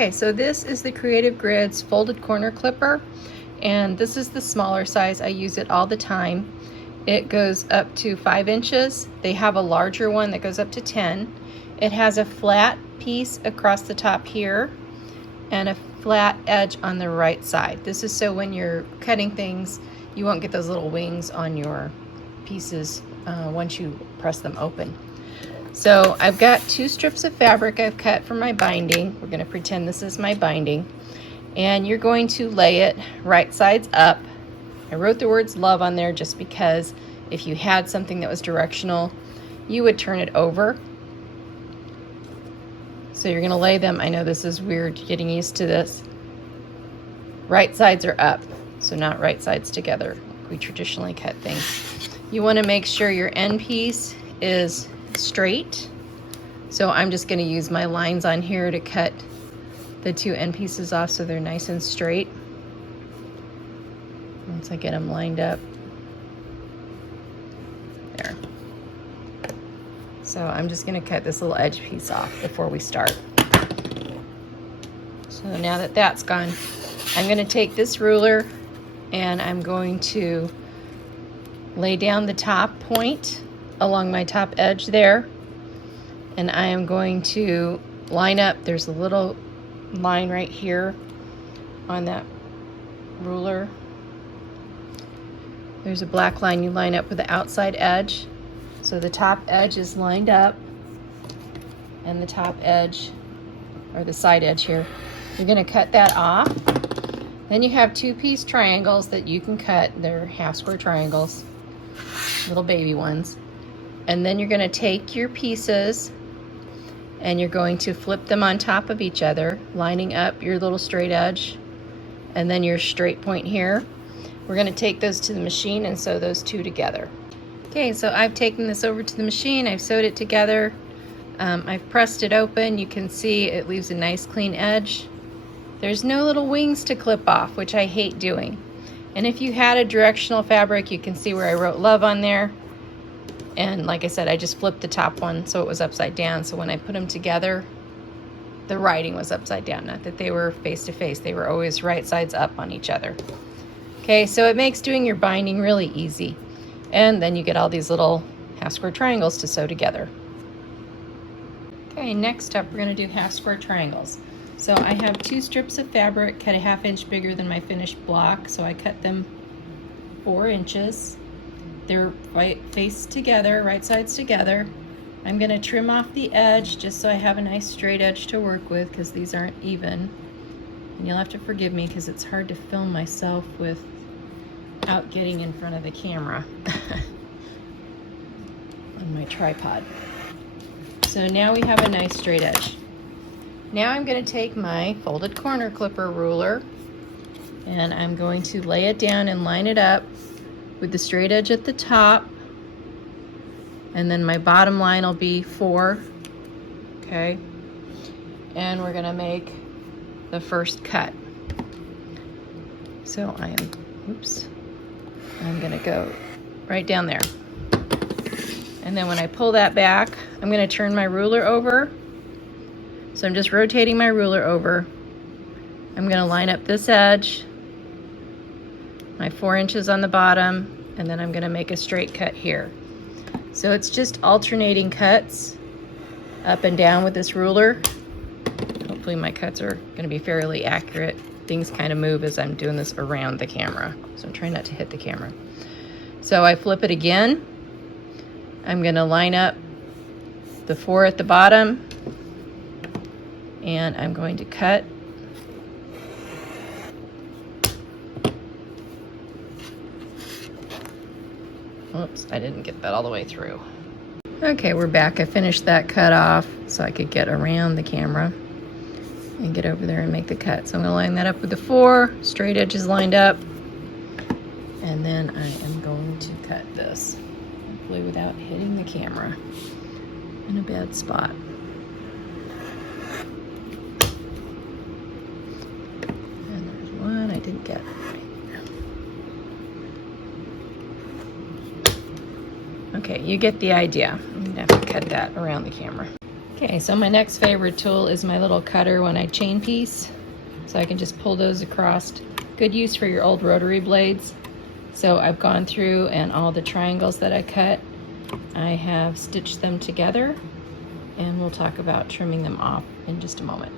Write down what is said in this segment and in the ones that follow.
Okay, so this is the Creative Grids folded corner clipper, and this is the smaller size. I use it all the time. It goes up to 5 inches. They have a larger one that goes up to 10. It has a flat piece across the top here and a flat edge on the right side. This is so when you're cutting things, you won't get those little wings on your pieces once you press them open. So I've got 2 strips of fabric I've cut for my binding. We're going to pretend this is my binding. And you're going to lay it right sides up. I wrote the words love on there just because if you had something that was directional, you would turn it over. So you're going to lay them, I know this is weird getting used to this. Right sides are up, so not right sides together. We traditionally cut things. You want to make sure your end piece is straight. So I'm just going to use my lines on here to cut the 2 end pieces off so they're nice and straight. Once I get them lined up. There. So I'm just going to cut this little edge piece off before we start. So now that that's gone, I'm going to take this ruler and I'm going to lay down the top point along my top edge there, and I am going to line up. There's a little line right here on that ruler. There's a black line you line up with the outside edge. So the top edge is lined up, and the top edge, or the side edge here, you're going to cut that off. Then you have 2-piece triangles that you can cut. They're half square triangles, little baby ones. And then you're going to take your pieces and you're going to flip them on top of each other, lining up your little straight edge and then your straight point here. We're going to take those to the machine and sew those 2 together. Okay, so I've taken this over to the machine. I've sewed it together. I've pressed it open. You can see it leaves a nice clean edge. There's no little wings to clip off, which I hate doing. And if you had a directional fabric, you can see where I wrote love on there. And like I said, I just flipped the top one so it was upside down. So when I put them together, the writing was upside down. Not that they were face to face. They were always right sides up on each other. Okay, so it makes doing your binding really easy. And then you get all these little half square triangles to sew together. Okay, next up we're going to do half square triangles. So I have 2 strips of fabric cut a 1/2 inch bigger than my finished block. So I cut them 4 inches. They're faced together, right sides together. I'm going to trim off the edge just so I have a nice straight edge to work with because these aren't even. And you'll have to forgive me because it's hard to film myself without getting in front of the camera on my tripod. So now we have a nice straight edge. Now I'm going to take my folded corner clipper ruler and I'm going to lay it down and line it up with the straight edge at the top, and then my bottom line will be 4. Okay, and we're gonna make the first cut. So I'm gonna go right down there, and then when I pull that back, I'm gonna turn my ruler over. So I'm just rotating my ruler over. I'm gonna line up this edge, my 4 inches on the bottom, and then I'm going to make a straight cut here. So it's just alternating cuts up and down with this ruler. Hopefully my cuts are going to be fairly accurate. Things kind of move as I'm doing this around the camera, so I'm trying not to hit the camera. So I flip it again. I'm going to line up the 4 at the bottom, and I'm going to cut. Oops, I didn't get that all the way through. Okay, we're back. I finished that cut off so I could get around the camera and get over there and make the cut. So I'm going to line that up with the 4, straight edges lined up, and then I am going to cut this, hopefully without hitting the camera in a bad spot. And there's one I didn't get. Okay, you get the idea. I'm gonna have to cut that around the camera. Okay, so my next favorite tool is my little cutter when I chain piece. So I can just pull those across. Good use for your old rotary blades. So I've gone through, and all the triangles that I cut, I have stitched them together, and we'll talk about trimming them off in just a moment.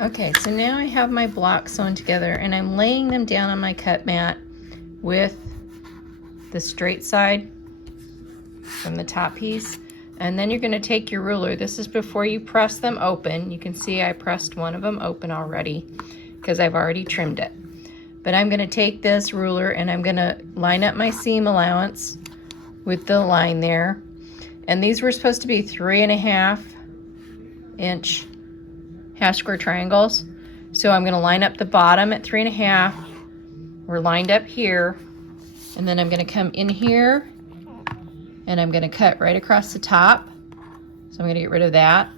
Okay, so now I have my blocks sewn together, and I'm laying them down on my cut mat with the straight side from the top piece. And then you're going to take your ruler. This is before you press them open. You can see I pressed one of them open already because I've already trimmed it. But I'm going to take this ruler and I'm going to line up my seam allowance with the line there. And these were supposed to be 3.5 inch hash square triangles. So I'm going to line up the bottom at 3.5. We're lined up here. And then I'm going to come in here and I'm going to cut right across the top. So I'm going to get rid of that.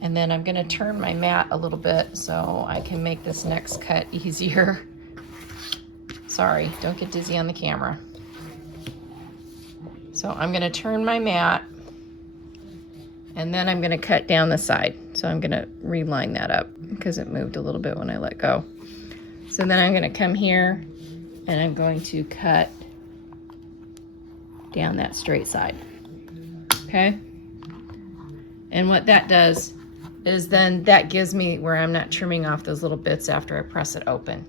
And then I'm going to turn my mat a little bit so I can make this next cut easier. Sorry, don't get dizzy on the camera. So I'm going to turn my mat, and then I'm going to cut down the side. So I'm going to reline that up because it moved a little bit when I let go. So then I'm going to come here and I'm going to cut down that straight side. Okay? And what that does is then that gives me where I'm not trimming off those little bits after I press it open.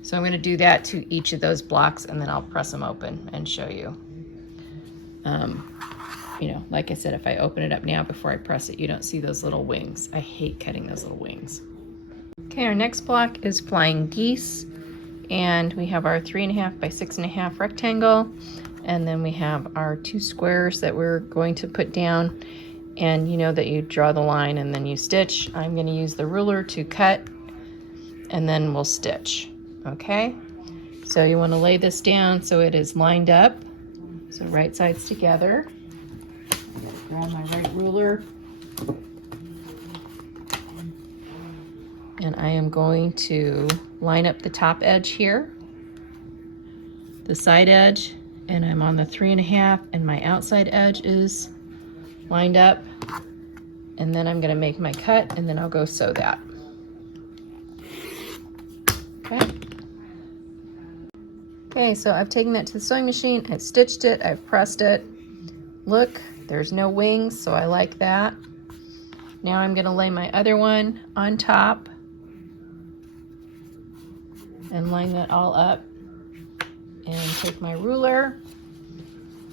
So I'm going to do that to each of those blocks, and then I'll press them open and show you. You know, like I said, if I open it up now before I press it, you don't see those little wings. I hate cutting those little wings. Okay, our next block is Flying Geese, and we have our 3.5 by 6.5 rectangle, and then we have our 2 squares that we're going to put down. And you know that you draw the line and then you stitch. I'm going to use the ruler to cut, and then we'll stitch. Okay, so you want to lay this down so it is lined up, so right sides together. Grab my right ruler, and I am going to line up the top edge here, the side edge, and I'm on the 3.5, and my outside edge is lined up, and then I'm going to make my cut, and then I'll go sew that. Okay. Okay, so I've taken that to the sewing machine, I've stitched it, I've pressed it. Look, there's no wings, so I like that. Now I'm going to lay my other one on top and line that all up, and take my ruler,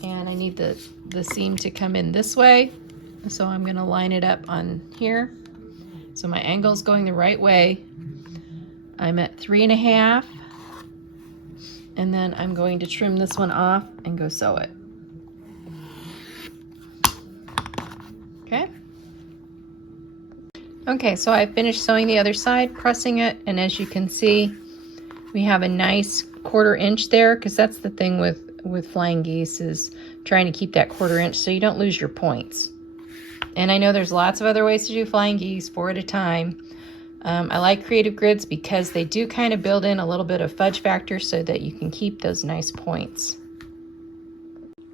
and I need the seam to come in this way, so I'm going to line it up on here. So my angle's going the right way. I'm at 3.5, and then I'm going to trim this one off and go sew it. Okay. Okay, so I finished sewing the other side, pressing it, and as you can see, we have a nice 1/4 inch there, because that's the thing with Flying Geese, is trying to keep that 1/4 inch so you don't lose your points. And I know there's lots of other ways to do Flying Geese, 4 at a time. I like Creative Grids because they do kind of build in a little bit of fudge factor so that you can keep those nice points.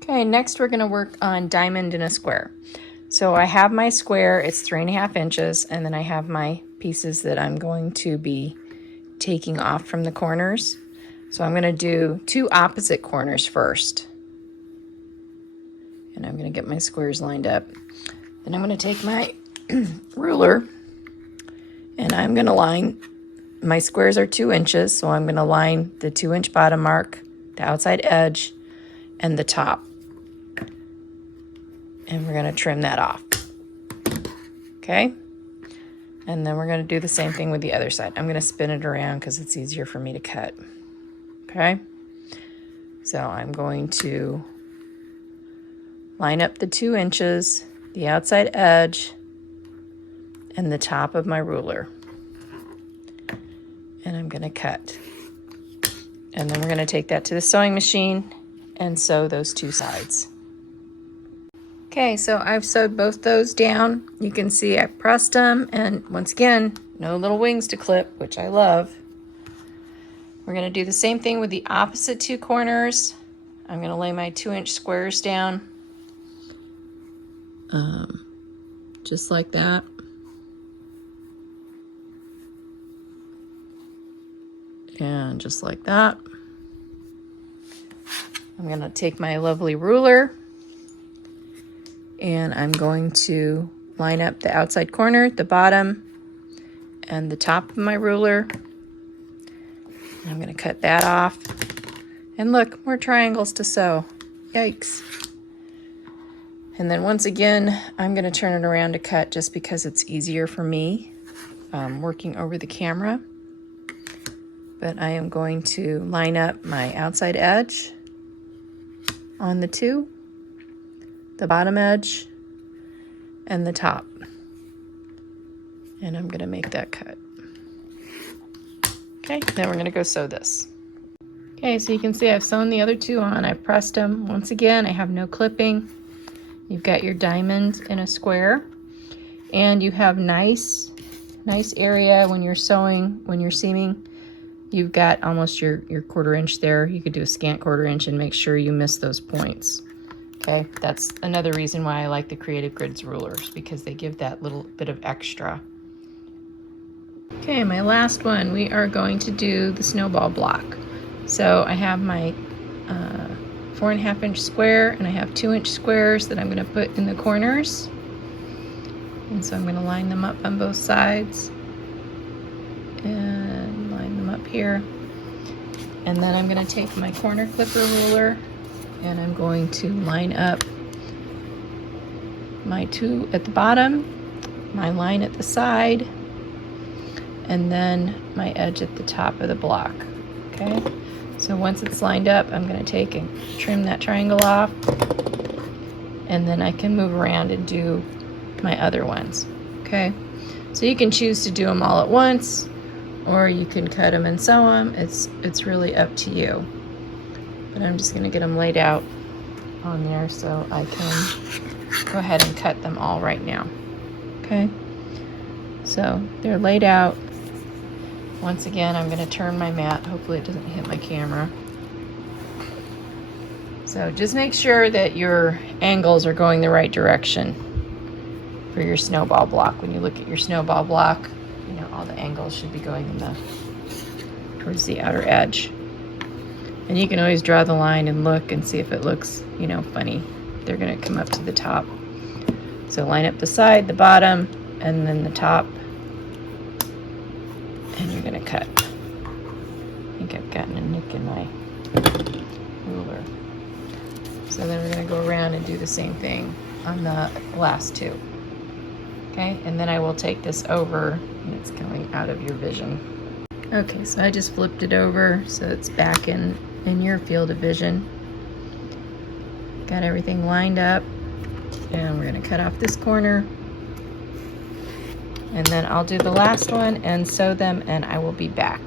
Okay, next we're going to work on diamond in a square. So I have my square, it's 3.5 inches, and then I have my pieces that I'm going to be taking off from the corners. So I'm going to do 2 opposite corners first. And I'm going to get my squares lined up. Then I'm going to take my ruler, and I'm going to line, my squares are 2 inches, so I'm going to line the 2-inch bottom mark, the outside edge, and the top. And we're going to trim that off. Okay? And then we're going to do the same thing with the other side. I'm going to spin it around because it's easier for me to cut. Okay? So I'm going to line up the 2 inches, the outside edge, and the top of my ruler. And I'm going to cut. And then we're going to take that to the sewing machine and sew those 2 sides. Okay, so I've sewed both those down. You can see I pressed them, and once again, no little wings to clip, which I love. We're going to do the same thing with the opposite 2 corners. I'm going to lay my 2-inch squares down just like that. And just like that. I'm going to take my lovely ruler and I'm going to line up the outside corner, the bottom, and the top of my ruler. I'm going to cut that off. And look, more triangles to sew. Yikes. And then once again, I'm going to turn it around to cut just because it's easier for me working over the camera. But I am going to line up my outside edge on the two, the bottom edge, and the top. And I'm going to make that cut. Okay, then we're going to go sew this. Okay, so you can see I've sewn the other two on. I've pressed them. Once again, I have no clipping. You've got your diamond in a square. And you have nice area when you're sewing, when you're seaming. You've got almost your 1/4 inch there. You could do a scant 1/4 inch and make sure you miss those points. Okay, that's another reason why I like the Creative Grids rulers, because they give that little bit of extra. Okay, my last one, we are going to do the snowball block. So I have my 4.5 inch square and I have 2 inch squares that I'm going to put in the corners. And so I'm going to line them up on both sides and line them up here. And then I'm going to take my corner clipper ruler and I'm going to line up my two at the bottom, my line at the side, and then my edge at the top of the block. Okay, so once it's lined up, I'm going to take and trim that triangle off, and then I can move around and do my other ones. Okay, so you can choose to do them all at once, or you can cut them and sew them. It's really up to you. But I'm just going to get them laid out on there so I can go ahead and cut them all right now. Okay, so they're laid out. Once again, I'm going to turn my mat. Hopefully it doesn't hit my camera. So just make sure that your angles are going the right direction for your snowball block. When you look at your snowball block, you know, all the angles should be going in towards the outer edge. And you can always draw the line and look and see if it looks, you know, funny. They're going to come up to the top. So line up the side, the bottom, and then the top. And you're going to cut. I think I've gotten a nick in my ruler. So then we're going to go around and do the same thing on the last two. Okay, and then I will take this over and it's going out of your vision. Okay, so I just flipped it over so it's back in your field of vision. Got everything lined up, and we're going to cut off this corner. And then I'll do the last one and sew them, and I will be back.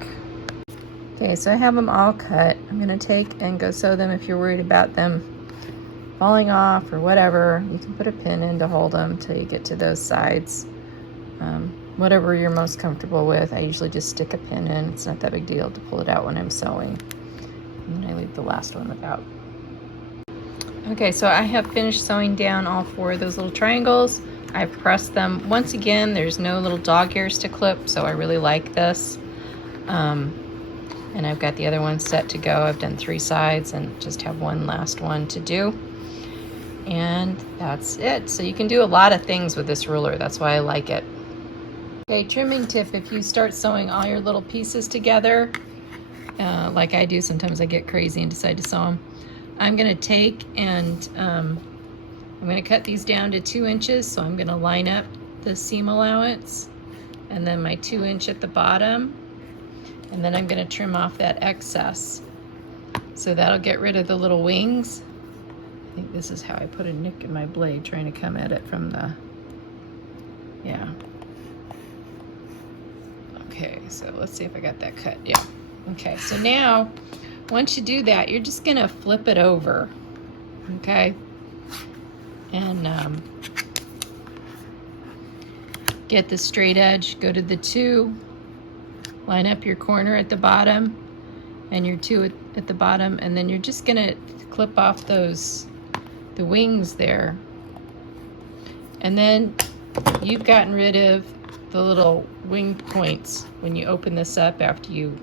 Okay, so I have them all cut. I'm going to take and go sew them. If you're worried about them falling off or whatever, you can put a pin in to hold them till you get to those sides. Whatever you're most comfortable with. I usually just stick a pin in. It's not that big deal to pull it out when I'm sewing. And then I leave the last one without. Okay, so I have finished sewing down all 4 of those little triangles. I've pressed them. Once again, there's no little dog ears to clip, so I really like this. And I've got the other one set to go. I've done 3 sides and just have one last one to do. And that's it. So you can do a lot of things with this ruler. That's why I like it. Okay, trimming tip, if you start sewing all your little pieces together, like I do, sometimes I get crazy and decide to sew them. I'm going to take and I'm going to cut these down to 2 inches. So I'm going to line up the seam allowance and then my 2 inch at the bottom. And then I'm going to trim off that excess. So that'll get rid of the little wings. I think this is how I put a nick in my blade, trying to come at it from the, yeah. Okay, so let's see if I got that cut. Yeah. Okay, so now, once you do that, you're just gonna flip it over, okay? And get the straight edge, go to the 2, line up your corner at the bottom, and your 2 at the bottom, and then you're just gonna clip off the wings there. And then you've gotten rid of the little wing points. When you open this up after you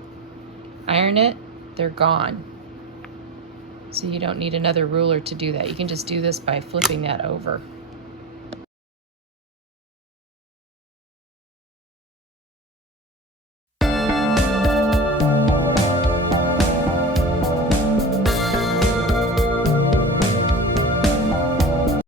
iron it, they're gone. So you don't need another ruler to do that. You can just do this by flipping that over.